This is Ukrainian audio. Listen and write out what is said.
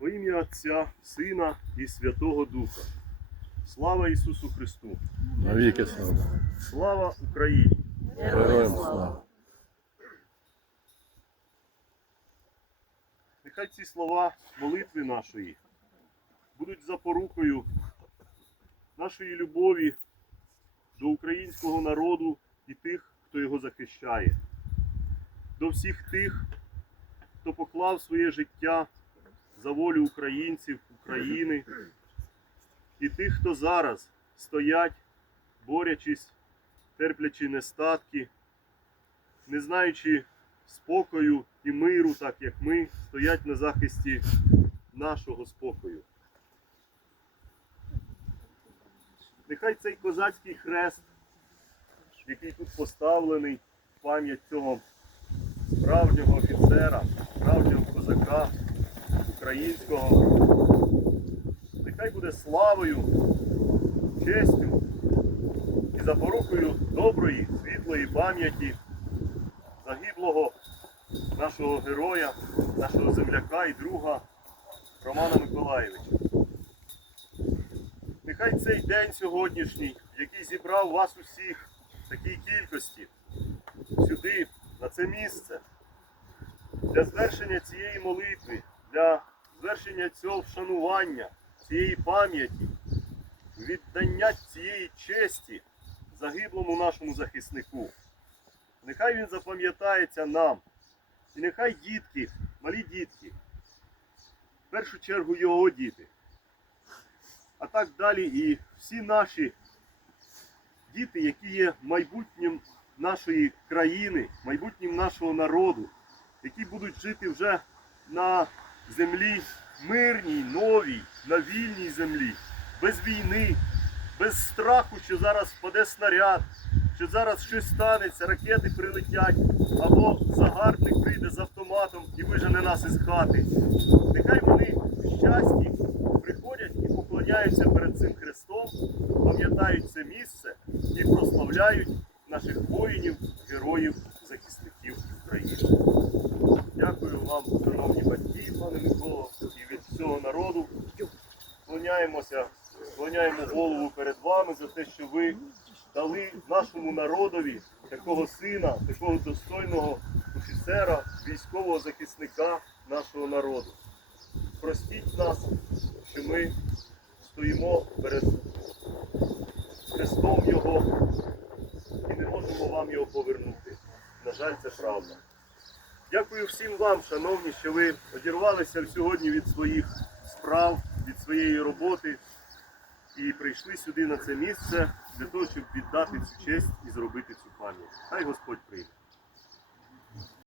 Во ім'я Отця, Сина і Святого Духа. Слава Ісусу Христу! Навіки слава. Слава Україні! Героям слава. Нехай ці слова молитви нашої будуть запорукою нашої любові до українського народу і тих, хто його захищає, до всіх тих, хто поклав своє життя за волю українців, України, і тих, хто зараз стоять, борячись, терплячи нестатки, не знаючи спокою і миру, так як ми, стоять на захисті нашого спокою. Нехай цей козацький хрест, який тут поставлений в пам'ять цього справжнього офіцера, справжнього козака українського, нехай буде славою, честю і запорукою доброї, світлої пам'яті загиблого нашого героя, нашого земляка і друга Романа Миколаєвича. Нехай цей день сьогоднішній, який зібрав вас усіх в такій кількості сюди, на це місце, для звершення цієї молитви, для звершення цього вшанування, цієї пам'яті, віддання цієї честі загиблому нашому захиснику. Нехай він запам'ятається нам. І нехай дітки, малі дітки, в першу чергу його діти, а так далі і всі наші діти, які є майбутнім нашої країни, майбутнім нашого народу, які будуть жити вже на землі мирній, новій, на вільній землі, без війни, без страху, що зараз впаде снаряд, що зараз щось станеться, ракети прилетять, або загарбник прийде з автоматом і вижене нас із хати. Нехай вони в щасті приходять і поклоняються перед цим Христом, пам'ятають це місце і прославляють наших воїнів, героїв, захисників України. Дякую вам, шановні батьки, пане Миколо, і від всього народу. Склоняємося, склоняємо голову перед вами за те, що ви дали нашому народові такого сина, такого достойного офіцера, військового захисника нашого народу. Простіть нас, що ми стоїмо перед Христом Його і не можемо вам його повернути. На жаль, це правда. Дякую всім вам, шановні, що ви одірвалися сьогодні від своїх справ, від своєї роботи і прийшли сюди на це місце для того, щоб віддати цю честь і зробити цю пам'ять. Хай Господь прийме.